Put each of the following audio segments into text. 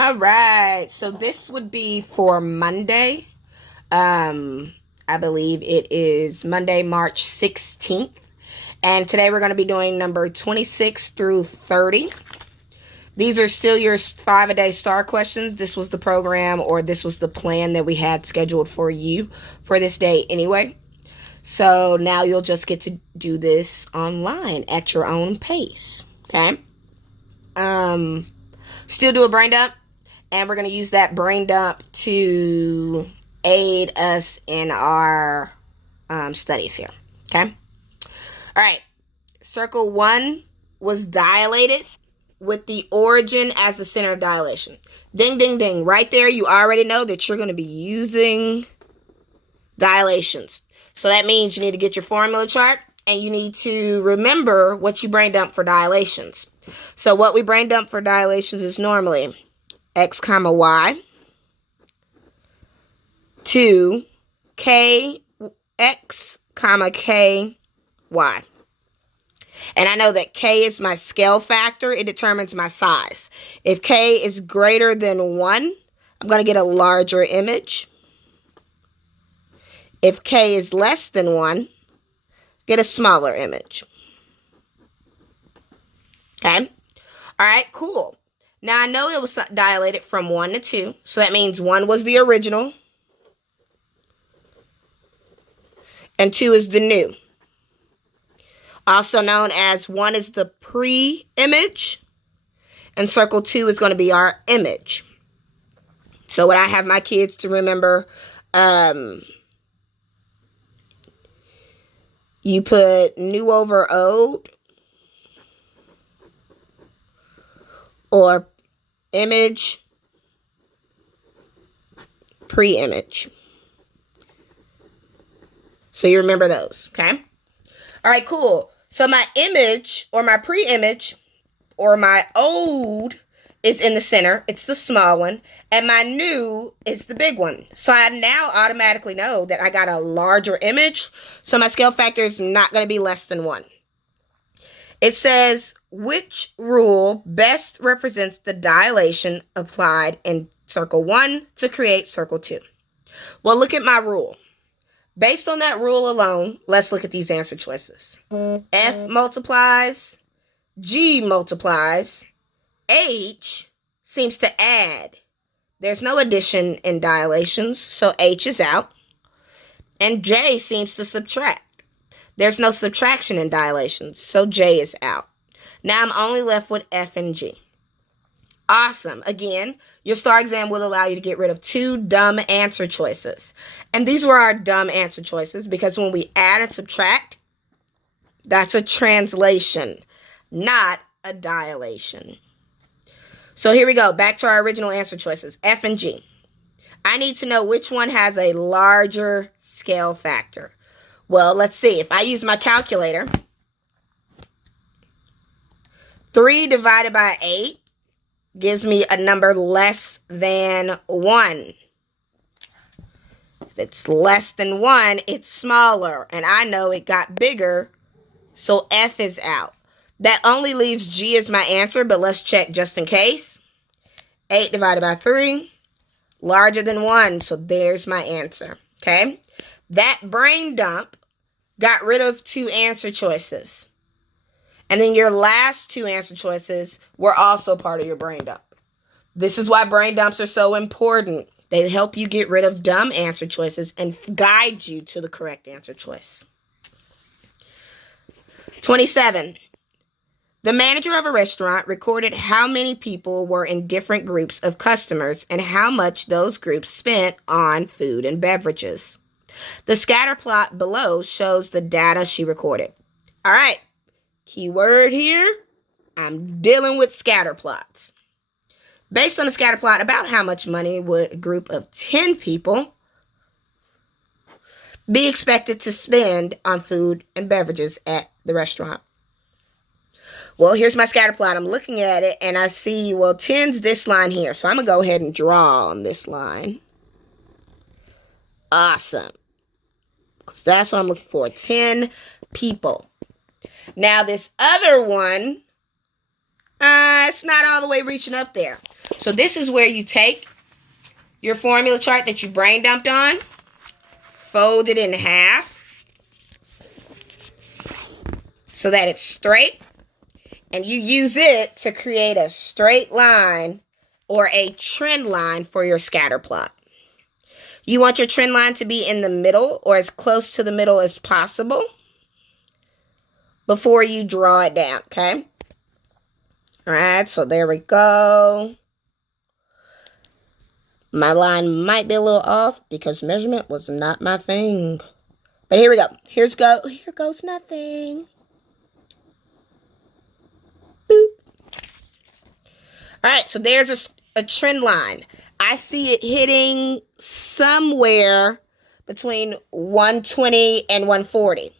All right, so this would be for Monday. I believe it is Monday, March 16th. And today we're going to be doing number 26 through 30. These are still your 5-a-day STAAR questions. This was the program, or this was the plan that we had scheduled for you for this day anyway. So now you'll just get to do this online at your own pace. Okay? Still do a brain dump. And we're going to use that brain dump to aid us in our studies here. Okay? All right. Circle 1 was dilated with the origin as the center of dilation. Ding, ding, ding. Right there, you already know that you're going to be using dilations. So that means you need to get your formula chart and you need to remember what you brain dump for dilations. So what we brain dump for dilations is normally x comma y to kx comma ky. And I know that k is my scale factor. It determines my size. If k is greater than 1, I'm going to get a larger image. If k is less than 1, get a smaller image. Okay? All right, cool. Now, I know it was dilated from 1 to 2, so that means 1 was the original, and 2 is the new. Also known as 1 is the pre-image, and circle 2 is going to be our image. So what I have my kids to remember, you put new over old, or image, pre-image. So you remember those, okay? All right, cool. So my image, or my pre-image, or my old is in the center. It's the small one. And my new is the big one. So I now automatically know that I got a larger image. So my scale factor is not going to be less than 1. It says, which rule best represents the dilation applied in circle 1 to create circle 2? Well, look at my rule. Based on that rule alone, let's look at these answer choices. F multiplies, G multiplies, H seems to add. There's no addition in dilations, so H is out. And J seems to subtract. There's no subtraction in dilations, so J is out. Now I'm only left with F and G. Awesome. Again, your STAAR exam will allow you to get rid of 2 dumb answer choices. And these were our dumb answer choices because when we add and subtract, that's a translation, not a dilation. So here we go. Back to our original answer choices, F and G. I need to know which one has a larger scale factor. Well, let's see. If I use my calculator, 3 divided by 8 gives me a number less than 1. If it's less than 1, it's smaller. And I know it got bigger, so F is out. That only leaves G as my answer, but let's check just in case. 8 divided by 3, larger than 1, so there's my answer. Okay? That brain dump got rid of 2 answer choices. And then your last 2 answer choices were also part of your brain dump. This is why brain dumps are so important. They help you get rid of dumb answer choices and guide you to the correct answer choice. 27. The manager of a restaurant recorded how many people were in different groups of customers and how much those groups spent on food and beverages. The scatter plot below shows the data she recorded. All right, keyword here, I'm dealing with scatter plots. Based on the scatter plot, about how much money would a group of 10 people be expected to spend on food and beverages at the restaurant? Well, here's my scatter plot. I'm looking at it and I see, well, 10's this line here. So I'm going to go ahead and draw on this line. Awesome. Because that's what I'm looking for. 10 people. Now, this other one, it's not all the way reaching up there. So this is where you take your formula chart that you brain dumped on, fold it in half so that it's straight, and you use it to create a straight line or a trend line for your scatter plot. You want your trend line to be in the middle or as close to the middle as possible before you draw it down, okay? All right, so there we go. My line might be a little off because measurement was not my thing. But here we go. Here goes nothing. Boop. All right, so there's a trend line. I see it hitting somewhere between 120 and 140.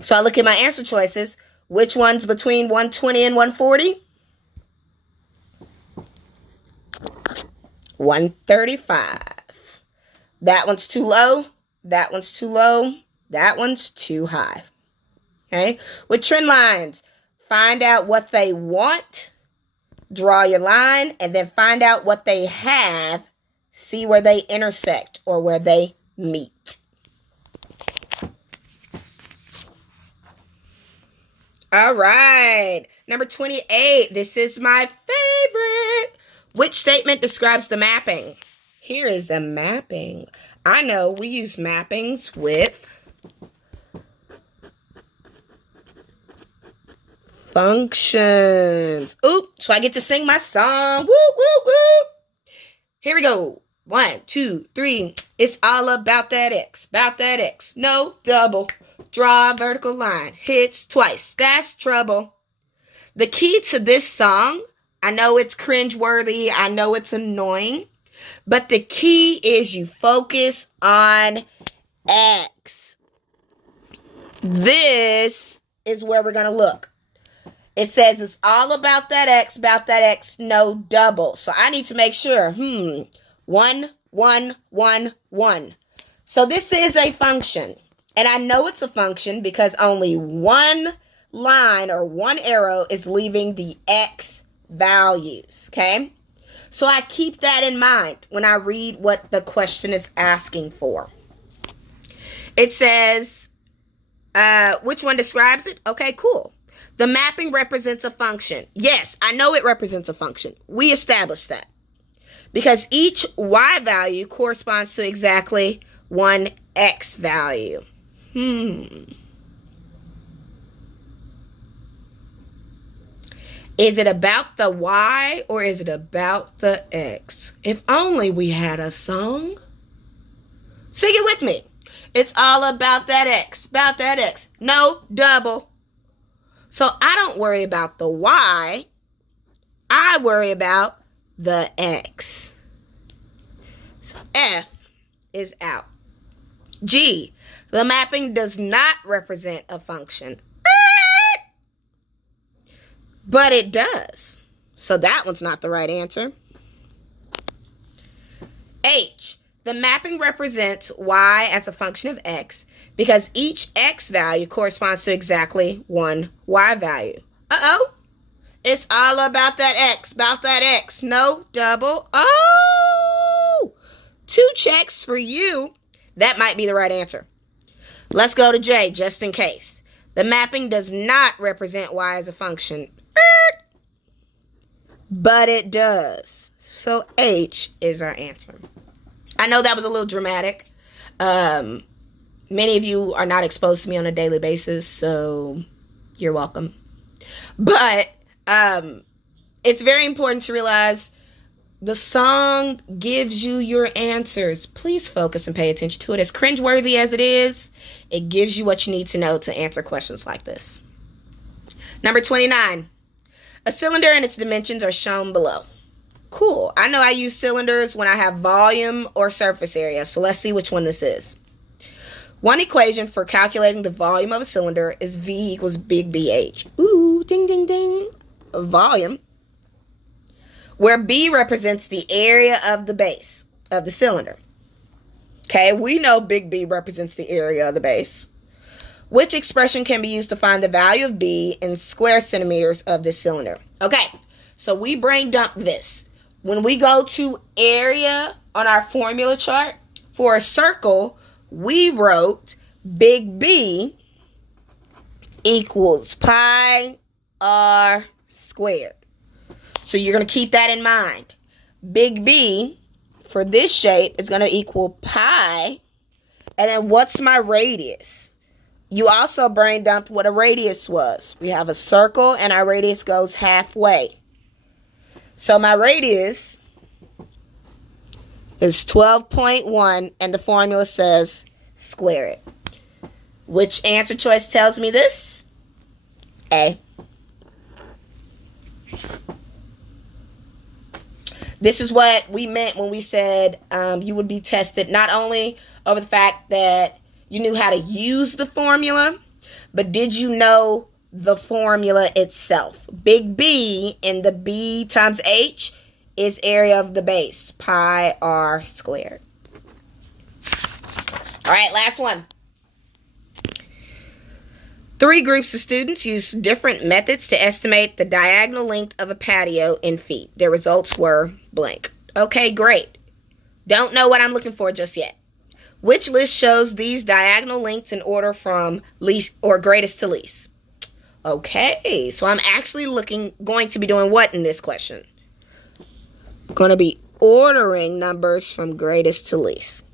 So I look at my answer choices. Which one's between 120 and 140? 135. That one's too low. That one's too low. That one's too high. Okay? With trend lines, find out what they want, draw your line, and then find out what they have, see where they intersect or where they meet. All right. Number 28. This is my favorite. Which statement describes the mapping? Here is a mapping. I know we use mappings with functions. Oop, so I get to sing my song. Woo, woo, woo. Here we go. 1, 2, 3. It's all about that X. About that X. No double. Draw a vertical line. Hits twice. That's trouble. The key to this song, I know it's cringeworthy. I know it's annoying. But the key is you focus on X. This is where we're going to look. It says it's all about that X, no double. So I need to make sure, 1, 1, 1, 1. So this is a function. And I know it's a function because only one line or one arrow is leaving the X values, okay? So I keep that in mind when I read what the question is asking for. It says, which one describes it? Okay, cool. The mapping represents a function. Yes, I know it represents a function. We established that. Because each Y value corresponds to exactly one X value. Is it about the Y or is it about the X? If only we had a song. Sing it with me. It's all about that X, no double. So I don't worry about the Y. I worry about the X. So F is out. G, the mapping does not represent a function. But it does. So that one's not the right answer. H, the mapping represents Y as a function of X because each X value corresponds to exactly one Y value. Uh-oh. It's all about that X, no double. Oh! 2 checks for you. That might be the right answer. Let's go to J, just in case. The mapping does not represent Y as a function. But it does. So H is our answer. I know that was a little dramatic. Many of you are not exposed to me on a daily basis, so you're welcome. But it's very important to realize the song gives you your answers. Please focus and pay attention to it. As cringeworthy as it is, it gives you what you need to know to answer questions like this. Number 29. A cylinder and its dimensions are shown below. Cool. I know I use cylinders when I have volume or surface area, so let's see which one this is. One equation for calculating the volume of a cylinder is V equals big BH. Ooh, ding, ding, ding. Volume. Where B represents the area of the base of the cylinder. Okay, we know big B represents the area of the base. Which expression can be used to find the value of B in square centimeters of the cylinder? Okay, so we brain dump this. When we go to area on our formula chart for a circle, we wrote big B equals pi r squared. So you're going to keep that in mind. Big B for this shape is going to equal pi. And then what's my radius? You also brain dumped what a radius was. We have a circle and our radius goes halfway. So my radius is 12.1 and the formula says square it. Which answer choice tells me this? A. This is what we meant when we said you would be tested not only over the fact that you knew how to use the formula, but did you know the formula itself? Big B in the B times H is area of the base, pi r squared. All right, last one. 3 groups of students used different methods to estimate the diagonal length of a patio in feet. Their results were blank. Okay, great. Don't know what I'm looking for just yet. Which list shows these diagonal lengths in order from least or greatest to least? Okay, so I'm actually going to be doing what in this question? Going to be ordering numbers from greatest to least.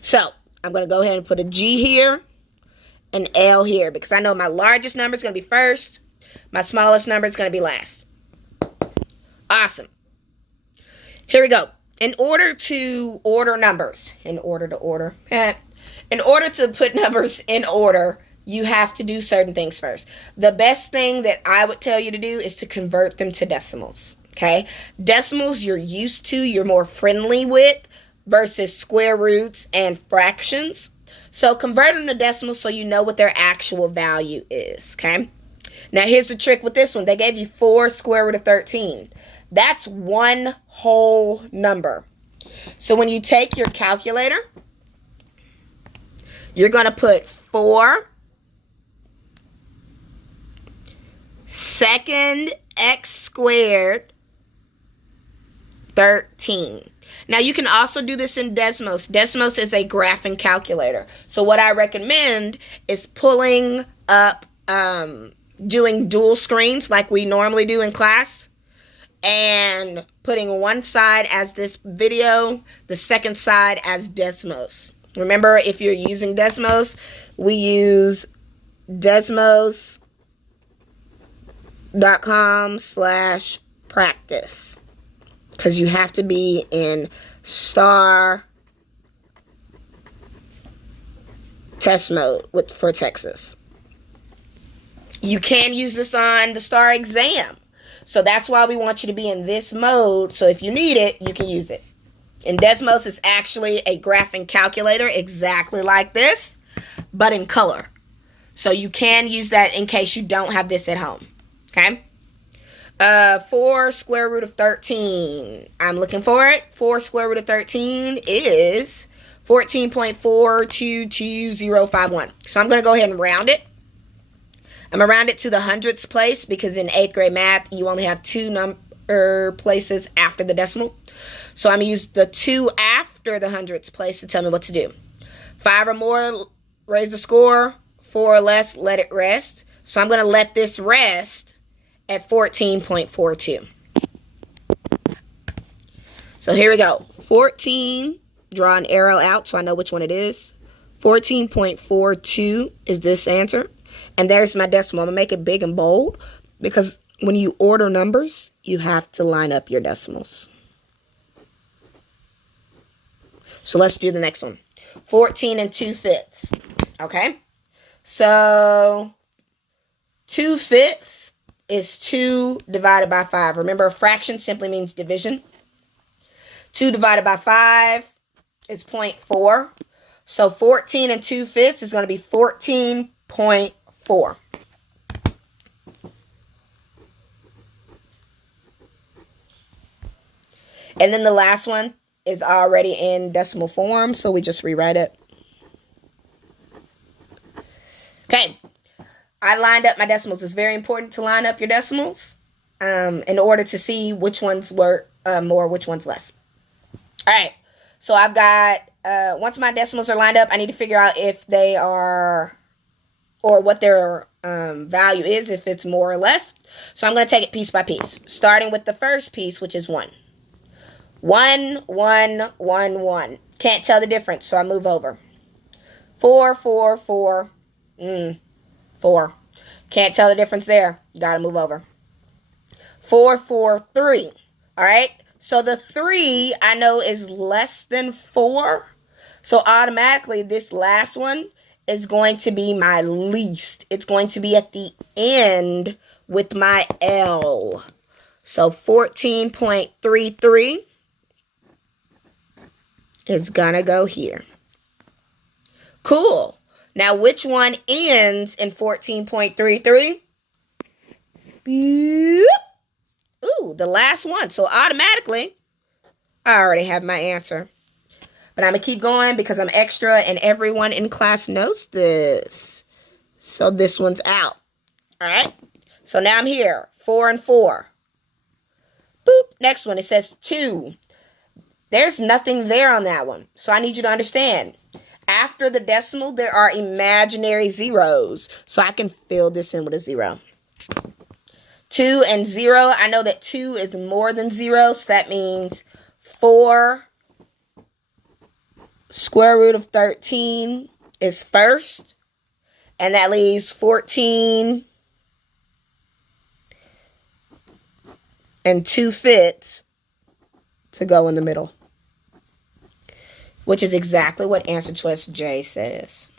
So I'm going to go ahead and put a G here. An L here because I know my largest number is going to be first. My smallest number is going to be last. Awesome. Here we go. In order to order numbers, in order to put numbers in order, you have to do certain things first. The best thing that I would tell you to do is to convert them to decimals. Okay? Decimals you're used to, you're more friendly with versus square roots and fractions. So convert them to decimals so you know what their actual value is, okay? Now, here's the trick with this one. They gave you 4 square root of 13. That's one whole number. So when you take your calculator, you're going to put 4 second x squared 13. Now, you can also do this in Desmos. Desmos is a graphing calculator. So what I recommend is pulling up, doing dual screens like we normally do in class, and putting one side as this video, the second side as Desmos. Remember, if you're using Desmos, we use desmos.com/practice. Because you have to be in STAAR test mode for Texas. You can use this on the STAAR exam. So that's why we want you to be in this mode. So if you need it, you can use it. And Desmos is actually a graphing calculator exactly like this, but in color. So you can use that in case you don't have this at home. Okay? 4 square root of 13. I'm looking for it. 4 square root of 13 is 14.422051. So I'm going to go ahead and round it. I'm going to round it to the hundredths place because in 8th grade math, you only have 2 number places after the decimal. So I'm going to use the 2 after the hundredths place to tell me what to do. 5 or more, raise the score. 4 or less, let it rest. So I'm going to let this rest at 14.42. So here we go. 14, draw an arrow out so I know which one it is. 14.42 is this answer. And there's my decimal. I'm going to make it big and bold because when you order numbers, you have to line up your decimals. So let's do the next one. 14 2/5. Okay? So 2/5 is 2 divided by 5. Remember, a fraction simply means division. 2 divided by 5 is 0.4. So 14 2/5 is going to be 14.4. And then the last one is already in decimal form, so we just rewrite it. Okay. I lined up my decimals. It's very important to line up your decimals in order to see which ones were more, which ones less. All right. So I've got, once my decimals are lined up, I need to figure out if they are, or what their value is, if it's more or less. So I'm going to take it piece by piece, starting with the first piece, which is 1. 1, 1, 1, 1. Can't tell the difference, so I move over. 4, 4, 4. 4. Can't tell the difference there. Gotta move over. 4, 4, 3. All right. So the 3 I know is less than 4. So automatically this last one is going to be my least. It's going to be at the end with my L. So 14.33 is gonna go here. Cool. Now, which one ends in 14.33? Ooh, the last one. So automatically, I already have my answer. But I'm going to keep going because I'm extra and everyone in class knows this. So this one's out. All right. So now I'm here. 4 and 4. Boop. Next one. It says 2. There's nothing there on that one. So I need you to understand. After the decimal, there are imaginary zeros. So I can fill this in with a 0. 2 and 0. I know that 2 is more than 0. So that means 4 square root of 13 is first. And that leaves 14 and 2/5 to go in the middle, which is exactly what answer choice J says.